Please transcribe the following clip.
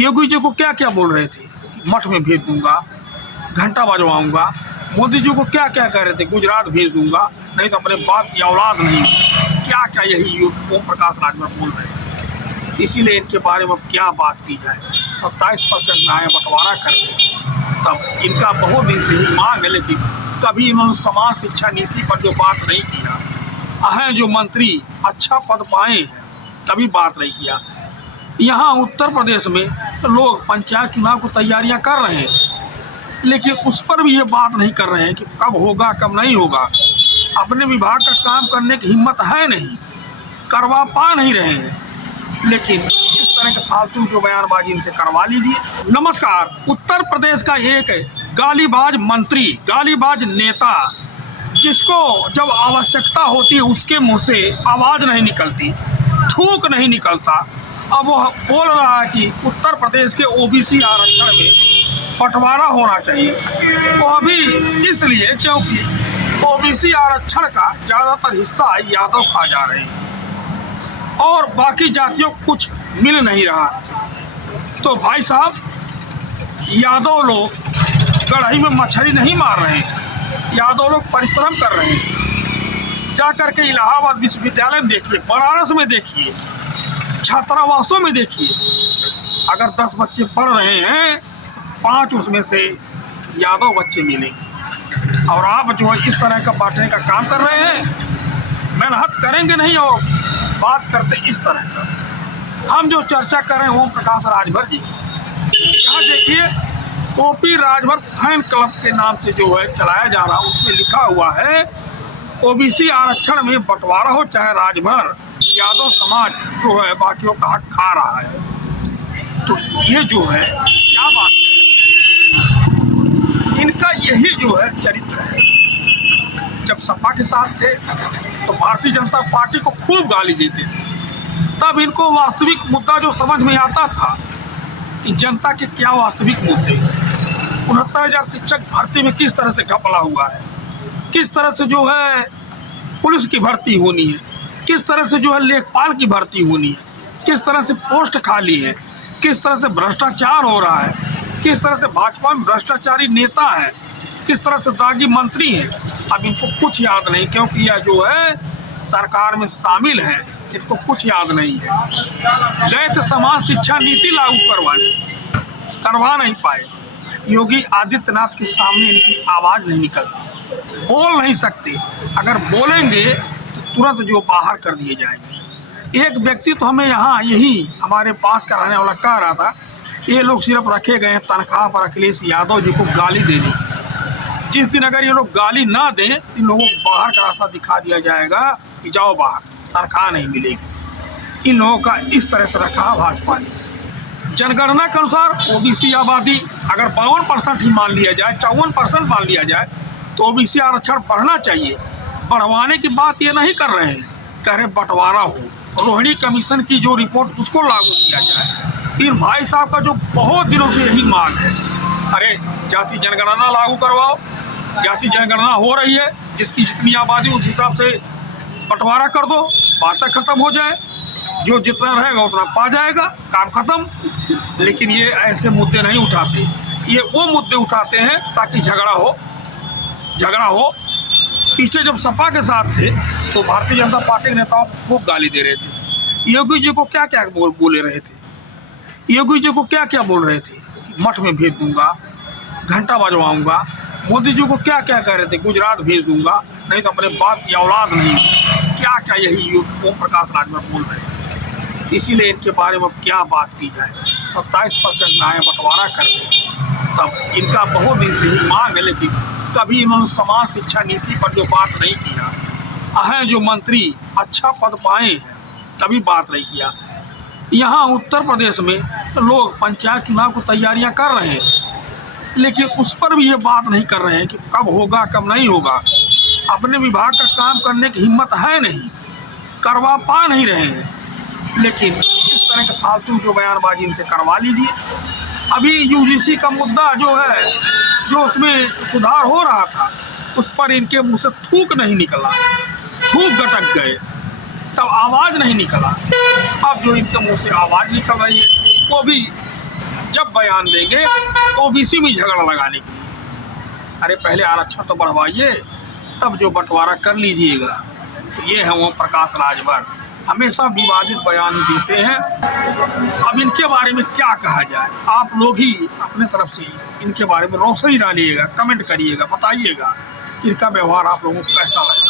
योगी जी को क्या क्या बोल रहे थे, मठ में भेज दूंगा, घंटा बजवाऊंगा। मोदी जी को क्या क्या कह रहे थे, गुजरात भेज दूंगा, नहीं तो अपने बाप की औलाद नहीं। क्या क्या यही ओम प्रकाश राजभर बोल रहे हैं। इसीलिए इनके बारे में क्या बात की जाए। 27% में आए बंटवारा करके, तब इनका बहुत दिन से ही मांग है, लेकिन कभी इन्होंने समाज शिक्षा नीति पर जो बात नहीं किया है, जो मंत्री अच्छा पद पाए हैं तभी बात नहीं किया। यहाँ उत्तर प्रदेश में लोग पंचायत चुनाव की तैयारियां कर रहे हैं, लेकिन उस पर भी ये बात नहीं कर रहे हैं कि कब होगा कब नहीं होगा। अपने विभाग का काम करने की हिम्मत है नहीं, करवा पा नहीं रहे हैं, लेकिन इस तरह के फालतू जो बयानबाजी इनसे करवा लीजिए। नमस्कार। उत्तर प्रदेश का एक गालीबाज मंत्री, गालीबाज नेता, जिसको जब आवश्यकता होती है उसके मुंह से आवाज़ नहीं निकलती, थूक नहीं निकलता, अब वो बोल रहा है कि उत्तर प्रदेश के ओबीसी आरक्षण में बंटवारा होना चाहिए। वो अभी इसलिए क्योंकि ओबीसी आरक्षण का ज़्यादातर हिस्सा यादव खा जा रहे हैं और बाकी जातियों को कुछ मिल नहीं रहा। तो भाई साहब, यादव लोग कढ़ाई में मछली नहीं मार रहे हैं, यादव लोग परिश्रम कर रहे हैं। जा कर के इलाहाबाद विश्वविद्यालय में देखिए, बनारस में देखिए, छात्रावासों में देखिए, अगर 10 बच्चे पढ़ रहे हैं, 5 उसमें से यादव बच्चे मिलेंगे। और आप जो है इस तरह का बांटने का काम कर रहे हैं, मेहनत करेंगे नहीं और बात करते इस तरह का। हम जो चर्चा कर रहे हैं ओम प्रकाश राजभर जी, यहाँ देखिए ओपी राजभर फैन क्लब के नाम से जो है चलाया जा रहा, उसमें लिखा हुआ है ओबीसी आरक्षण में बंटवारा हो चाहे राजभर, यादव समाज जो है बाकियों का हक खा रहा है। तो ये जो है क्या बात है, इनका यही जो है चरित्र है। जब सपा के साथ थे तो भारतीय जनता पार्टी को खूब गाली देते थे, तब इनको वास्तविक मुद्दा जो समझ में आता था कि जनता के क्या वास्तविक मुद्दे हैं। 69,000 शिक्षक भर्ती में किस तरह से घपला हुआ है, किस तरह से जो है पुलिस की भर्ती होनी है, किस तरह से जो है लेखपाल की भर्ती होनी है, किस तरह से पोस्ट खाली है, किस तरह से भ्रष्टाचार हो रहा है, किस तरह से भाजपा में भ्रष्टाचारी नेता है, किस तरह से दागी मंत्री हैं। अब इनको कुछ याद नहीं, क्योंकि यह जो है सरकार में शामिल है, इनको कुछ याद नहीं है। गए थे समाज शिक्षा नीति लागू करवा नहीं पाए। योगी आदित्यनाथ के सामने इनकी आवाज़ नहीं निकलती, बोल नहीं सकते। अगर बोलेंगे तो तुरंत जो बाहर कर दिए जाएंगे। एक व्यक्ति तो हमें यहाँ यही हमारे पास का रहने वाला कह रहा था, ये लोग सिर्फ रखे गए हैं तनख्वाह पर अखिलेश यादव जी को गाली देने। जिस दिन अगर ये लोग गाली ना दें, इन लोगों को बाहर का रास्ता दिखा दिया जाएगा कि जाओ बाहर, तनख्वाह नहीं मिलेगी। इन लोगों का इस तरह से रखा भाजपा ने। जनगणना के अनुसार ओबीसी आबादी अगर 52% ही मान लिया जाए, 54% मान लिया जाए, तो ओबीसी आरक्षण बढ़ना चाहिए। बढ़वाने की बात ये नहीं कर रहे हैं, कह रहे बंटवारा हो। रोहिणी कमीशन की जो रिपोर्ट उसको लागू किया जाए। इन भाई साहब का जो बहुत दिनों से यही मांग है, अरे जाति जनगणना लागू करवाओ, जाति जनगणना हो रही है, जिसकी जितनी आबादी उस हिसाब से बंटवारा कर दो, बातें खत्म हो जाए, जो जितना रहेगा उतना पा जाएगा, काम खत्म। लेकिन ये ऐसे मुद्दे नहीं उठाते, ये वो मुद्दे उठाते हैं ताकि झगड़ा हो। पीछे जब सपा के साथ थे तो भारतीय जनता पार्टी के नेताओं को खूब गाली दे रहे थे। योगी जी को क्या क्या बोले रहे थे, योगी जी को क्या क्या बोल रहे थे, मठ में भेज दूंगा, घंटा बजवाऊंगा। मोदी जी को क्या क्या कह रहे थे, गुजरात भेज दूंगा, नहीं तो अपने बाप की औलाद नहीं। क्या क्या यही ओम प्रकाश राजभर बोल रहे हैं। इसीलिए इनके बारे में क्या बात की जाए। 27% में आए बंटवारा करके, तब इनका बहुत दिन से ही मांग है, लेकिन कभी इन्होंने समाज शिक्षा नीति पर जो बात नहीं किया है, जो मंत्री अच्छा पद पाए हैं तभी बात नहीं किया। यहाँ उत्तर प्रदेश में लोग पंचायत चुनाव की तैयारियां कर रहे हैं, लेकिन उस पर भी ये बात नहीं कर रहे हैं कि कब होगा कब नहीं होगा। अपने विभाग का काम करने की हिम्मत है नहीं, करवा पा नहीं रहे हैं, लेकिन इस तरह के फालतू जो बयानबाजी इनसे करवा लीजिए। अभी यूजीसी का मुद्दा जो है, जो उसमें सुधार हो रहा था, उस पर इनके मुंह से थूक नहीं निकला, थूक गटक गए, तब आवाज़ नहीं निकला। अब जो इनके मुंह से आवाज़ निकल रही है, वो भी जब बयान देंगे ओबीसी में झगड़ा लगाने के लिए। अरे पहले आरक्षण तो बढ़वाइए, तब जो बंटवारा कर लीजिएगा। तो ये है वो प्रकाश राजभर, हमेशा विवादित बयान देते हैं। अब इनके बारे में क्या कहा जाए, आप लोग ही अपने तरफ से इनके बारे में रोशनी डालिएगा, कमेंट करिएगा, बताइएगा इनका व्यवहार आप लोगों को कैसा लगता है।